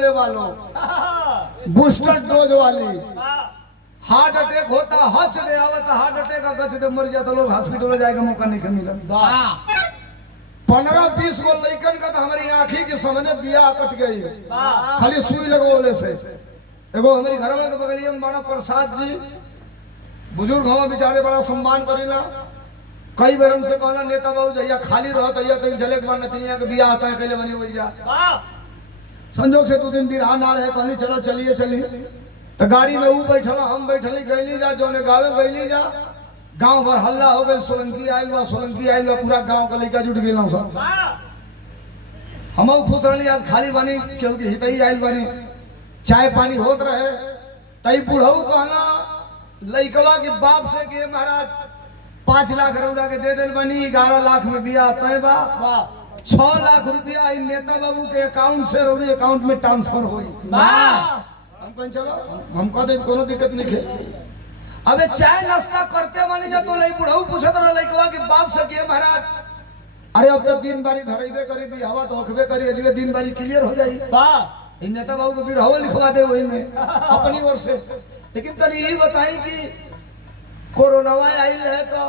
वालों booster dose वाली heart attack होता हच दे आवता हार्ट अटैक का गच दे मर जाता लोग हॉस्पिटल में जाएगा मौका नहीं मिला 15-20 गो लइकन का तो हमारी आंखी के सामने बिया कट गई खाली सुई लगवाने से। एगो हमारी घर में के बगलिया में बड़ा प्रसाद जी बुजुर्ग हम बेचारे बड़ा सम्मान करेला कई बार हमसे कहना नेता बाबू जइया खाली रहत अइया तो चले के बाद नतनिया के बिया आता है कहले बनी हो जा संजोग से 2 दिन बिरहा ना रहे कहनी चलो चलिए तो गाड़ी में वो बैठल हम बैठली गईली जा जोने गावे गईली जा गांव भर हल्ला हो गई सोलंकी आइल बा पूरा गांव का लड़का जुट गेल सब हम खुश रहली आज खाली बनी क्योंकि हितई आइल बनी चाय पानी होत रहे तई बुढ़ऊ कहना लइकवा के बाप से कि महाराज 5 लाख रौदा के दे दिल बनी 11 लाख में बिया तय बा 6 लाख रुपया इन नेता बाबू के अकाउंट से रोरी अकाउंट में ट्रांसफर होई हम कहीं चलो हम कह दे कोनो दिक्कत नहीं है। अबे चाय नाश्ता करते मानी जा तो लई बुढ़ऊ पूछत रह लइकवा के बाप से के महाराज अरे अब तक दिन बारी धरइबे करी भी हवा तो हकबे करी अजबे दिन बारी क्लियर हो जाई वाह इन नेता बाबू को भी रहो लिखवा दे वही में अपनी ओर से। लेकिन तनी यही बताई कि कोरोना आइल है तो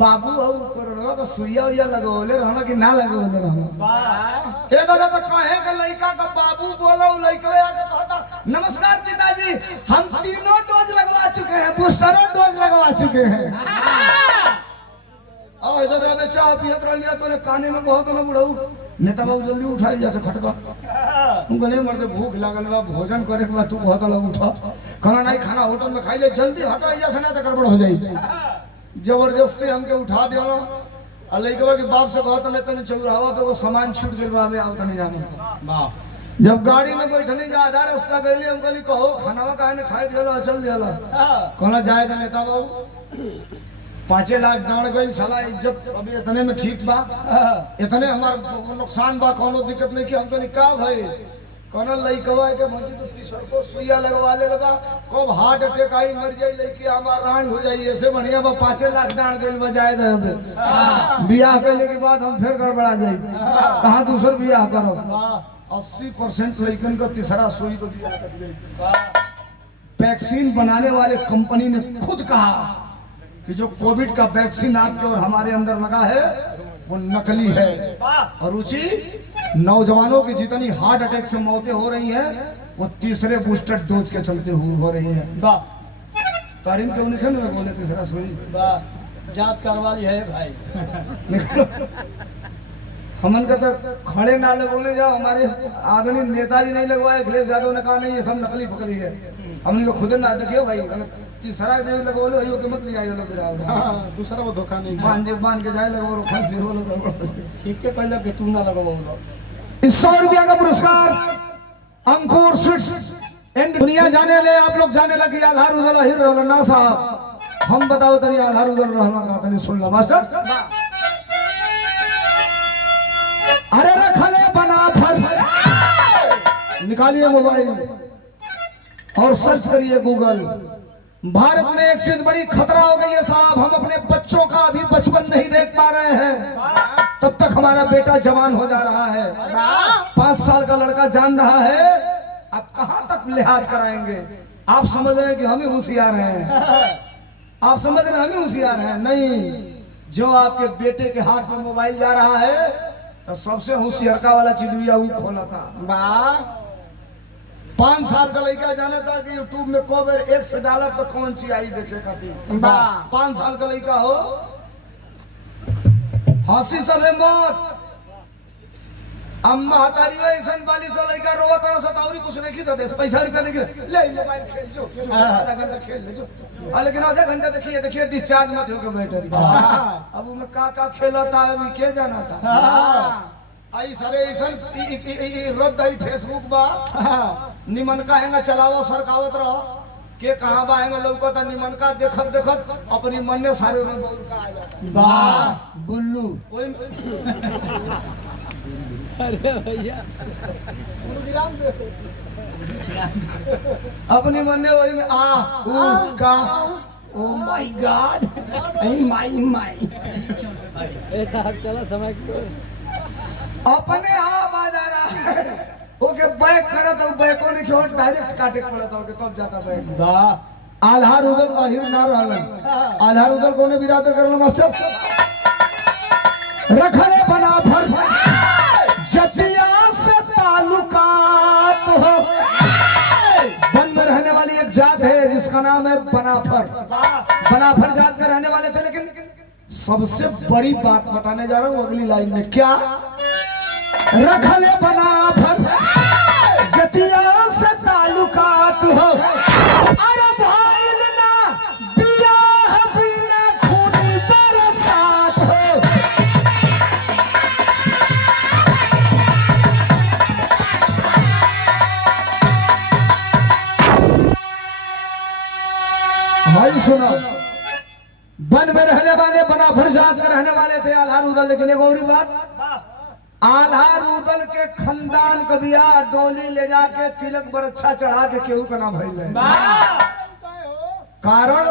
बाबू हो कोरोना का सुइया उइया लगोले रहना कि ना लगोले रहना ए दादा तो कहे के लइका का बाबू बोलो लइकवे आके कहता नमस्कार पिताजी हम 3 डोज लगवा चुके हैं बूस्टर डोज लगवा चुके हैं और इधर दादा चाय पियत रह लिया तोने काने में बहुत ना बुढ़ऊ नेता बाबू जल्दी उठाई जैसे खटका तुमको नहीं मरते भूख लागल बा भोजन करे के बाद तू बहुत अलग उठा खाना नहीं खाना होटल में खाई ले जल्दी हटा ऐसा ना तो गड़बड़ हो जाई जबरदस्ती हमके उठा दियो आ लइकवा के बाप से कहत ले तने चौराहा पे वो सामान छूट गेल बा आओ तने जाने वाह जब गाड़ी में बैठली जा आधा रास्ता गइली हम कहली कहो खानावा काहे ने खाए दियलो चल दियलो कहला जाए त नेता बाबू 5 लाख डांड गई साला इज्जत अभी इतने में ठीक बा इतने हमार नुकसान बा कोनो दिक्कत नहीं कि हम कहली का भाई कहना लइकवा के मंजी तो 30 को सुइया लगवा ले बा कब हार्ट अटैक आई मर जाई लइकी हमार रान हो जाई ऐसे बढ़िया बा 5 लाख डांड गइल बजाए दे बियाह कइले के बाद हम फिर गड़बड़ा जाई कहां दूसर बियाह करब 80% लइकन का तीसरा सुई को बियाह कर गई। वैक्सीन बनाने वाले कंपनी ने खुद कहा कि जो कोविड का वैक्सीन आपके और हमारे अंदर लगा है वो नकली है और रुचि नौजवानों की जितनी हार्ट अटैक से मौतें हो रही हैं वो तीसरे बूस्टर डोज के चलते हो रही हैं। तारीम क्यों निकल रहे बोले तीसरा सुई जांच करवा ली है भाई हमन का तो खड़े ना लगोले जाओ हमारे आदरणीय नेताजी नहीं लगवाए अखिलेश यादव ने कहा नहीं ये सब नकली फकली है हमने को खुद ना देखियो भाई तीसरा जो लगोले अयो के मत ले आइयो लोग दूसरा वो धोखा नहीं बांध के जाए लगो फंस दियो लोग ठीक के पहले के तू ना लगवाओ 100 रुपया का पुरस्कार अंकुर स्वीट्स एंड दुनिया जाने ले आप लोग जाने लगे आधार उधर हिर रहल ना साहब हम बताओ तनी आधार उधर रहना का तनी सुन लो मास्टर अरे रखले बना फर निकालिए मोबाइल और सर्च करिए गूगल। भारत में एक चीज बड़ी खतरा हो गई है साहब हम अपने बच्चों का अभी बचपन नहीं देख पा रहे हैं तब तक हमारा बेटा जवान हो जा रहा है 5 साल का लड़का जान रहा है अब कहां तक लिहाज कराएंगे। आप समझ रहे हैं कि हम ही होशियार हैं आप समझ रहे हैं हम ही होशियार हैं नहीं जो आपके बेटे के हाथ में मोबाइल जा रहा है तो सबसे होशियारका वाला चीज वो खोला था 5 साल का लड़का जाने था कि यूट्यूब में कब एक से डाला तो कौन सी आई देखे खातिर 5 साल का लड़का हो हंसी सबे मौत अम्मा हतारी ऐसा वाली से लड़का रोवत और सतावरी कुछ नहीं खींचा दे पैसा रुपया नहीं ले मोबाइल खेल जो आधा घंटा खेल ले जो लेकिन आधा घंटा देखिए डिस्चार्ज मत हो के बैटरी अब उनमें का खेलता है अभी के जाना था आई सरे ऐसा रद्द आई फेसबुक बा निमन का हैंगा चलावो सरकावत रहो के कहां बा हैंगा लौकता निमन का देखत अपनी मन ने सारे में बोल का आ जाता वाह बुल्लू अरे भैया अपनी मन ने वही में आ ऊ का ओ माय गॉड माय ऐसा चला समय अपने आप आ जा रहा है वो ओके बैक करे तो बैको नहीं क्यों डायरेक्ट काटे के पड़ता ओके तब जाता बैक वाह आल्हा रुदल अहिर ना रहलन आल्हा रुदल कोने बिरादर करल मास्टर रखले बना भर जतिया से ताल्लुकात हो वन में रहने वाली एक जात है जिसका नाम है बनाफर बनाफर जात के रहने वाले थे लेकिन सबसे बड़ी बात बताने जा रहा हूं अगली लाइन में क्या रखले बनाफर जतिया से ताल्लुकात हो अरे भाईल ना बियाह बिना खूनी बरसात हो भाई सुनो वन में रहने वाले बनाफर जात के रहने वाले थे आल्हा रुदल लेकिन एक और ही बात आल्हा रुदल के खानदान का बियाह डोली ले जाके तिलक बरच्छा चढ़ा के केहू का नाम भइल है कारण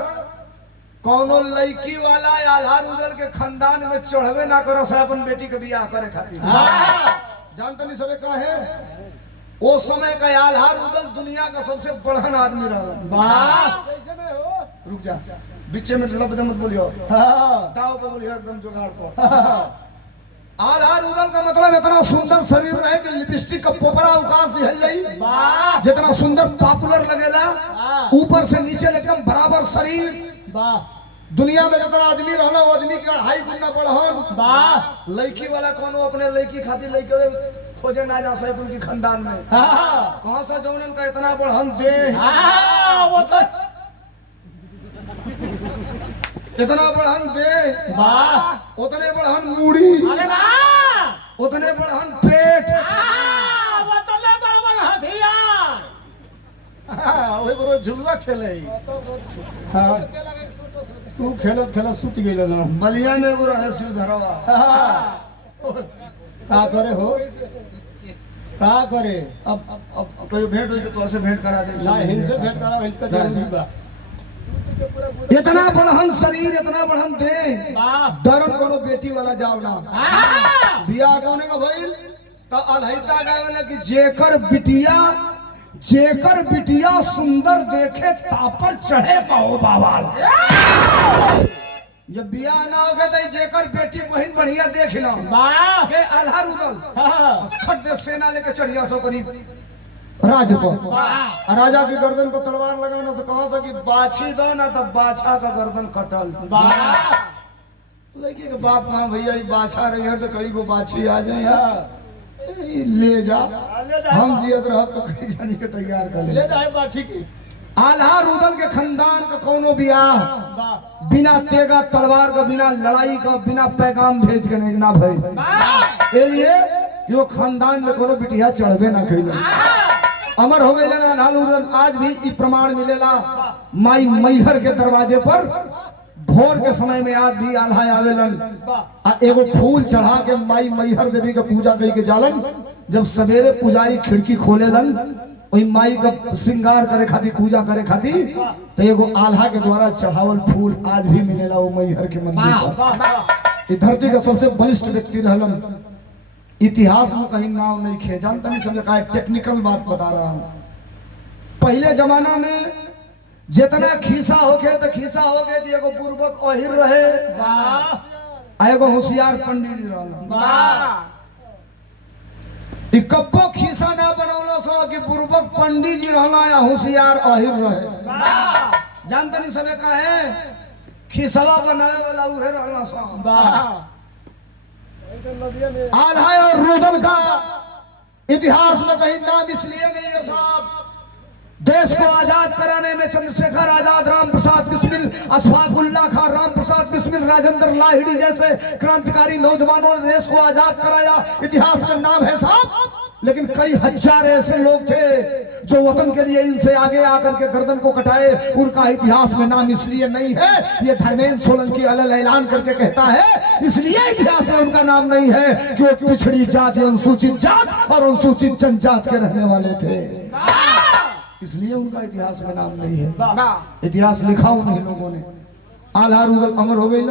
कौनो लड़की वाला आल्हा रुदल के खानदान में चढ़वे ना करो से अपन बेटी के बियाह करे खातिर जानते नहीं सबे का है वो समय का आल्हा रुदल दुनिया का सबसे बड़हन आदमी रहा रुक जा बीचे में लफ्ज मत बोलियो दाव पे बोलियो एकदम जुगाड़ को आल्हा रुदल का मतलब इतना सुंदर शरीर रहे कि लिपस्टिक का पोपरा अवकाश दिहल जाई जितना सुंदर पॉपुलर लगेला ऊपर से नीचे एकदम बराबर शरीर दुनिया में जितना आदमी रहना वो आदमी के 2.5 गुना बढ़न लड़की वाला कोनो अपने लड़की खातिर लड़के खोजे ना जा सके उनकी खानदान में कहां से जौनन का इतना बढ़न दे वो तो इतना बढ़न दे उतने बढ़न मूड़ी उतने बढ़न पेट वही बरो झुलवा खेले तू खेलत खेलत सुत गेल ना बलिया में एगो रहे शिवधरवा का करे हो का करे अब कोई भेंट हुई तो ऐसे भेंट करा दे ना हिंसे भेंट करा हिंस का जरूरी बा इतना बढ़न शरीर इतना बढ़न दे दरन कोनो बेटी वाला जाओ ना बियाह कौने का भइल तो अलहिता गावेला कि जेकर बिटिया सुंदर देखे तापर चढ़े पाओ बाबाल जब बियाह ना हो गए तो जेकर बेटी बहन बढ़िया देख लो के आल्हा रुदल खट दे सेना लेके चढ़िया सो करीब राज को राजा की गर्दन को तलवार लगाना से कहा सा कि बाछी दो ना तब बाछा का गर्दन कटल लड़की के बाप मां भैया ये बाछा रही है तो कहीं को बाछी आ जाए ले जा हम जियत रह तो कहीं जाने के तैयार कर ले जाए बाछी की आल्हा रुदल के खानदान का कोनो बियाह बिना तेगा तलवार का बिना लड़ाई का बिना पैगाम भेज के नहीं ना भाई ये यो खानदान में कोनो बिटिया चढ़वे ना कइल अमर हो गए आल्हा रुदल आज भी ई प्रमाण मिलेला माई मैहर के दरवाजे पर भोर के समय में आज भी आल्हा आवेलन आ एगो फूल चढ़ा के माई मैहर देवी के पूजा कई के जालन जब सवेरे पुजारी खिड़की खोलेलन ओई माई का श्रृंगार करे खातिर पूजा करे खातिर तो एगो आल्हा के द्वारा चढ़ावल फूल आज भी मिलेला वो मैहर के मंदिर पर। इस धरती का सबसे बलिष्ठ व्यक्ति रहलन, इतिहास में कहीं नाम नहीं खे, जानता नहीं समझ का टेक्निकल बात बता रहा हूँ। पहले जमाना में जितना खीसा होके तो खीसा हो गए थी, एगो बुर्बक अहिर रहे, एगो होशियार पंडित जी रहला। कब्बो खीसा ना बनौला सो कि बुर्बक पंडित जी रहला या होशियार अहिर रहे। जानते नहीं सबे का है खीसवा बनाने वाला उहे रहला सो। आल्हा और रुदल का इतिहास में कहीं नाम इसलिए नहीं है साहब, देश को आजाद कराने में चंद्रशेखर आजाद, राम प्रसाद बिस्मिल, अशफाकुल्लाह खान, राम प्रसाद बिस्मिल, राजेंद्र लाहिड़ी जैसे क्रांतिकारी नौजवानों ने देश को आजाद कराया। इतिहास में नाम है साहब, लेकिन कई हजार ऐसे लोग थे जो वतन के लिए इनसे आगे आकर के गर्दन को कटाए, उनका इतिहास में नाम इसलिए नहीं है। ये धर्मेंद्र सोलंकी अलग ऐलान करके कहता है इसलिए इतिहास में उनका नाम नहीं है कि वो पिछड़ी जाति, अनुसूचित जात और अनुसूचित जनजात के रहने वाले थे, इसलिए उनका इतिहास में नाम नहीं है। इतिहास लिखा उन्हीं लोगों ने। आल्हा रुदल अमर हो गई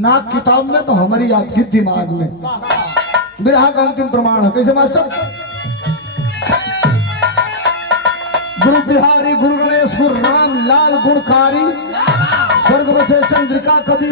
ना किताब में तो हमारी आपकी दिमाग में। बिरहा का अंतिम प्रमाण है कैसे मास्टर। गुरु बिहारी गुरु गणेश गुरु राम लाल गुणकारी स्वर्ग बसे चंद्रिका कवि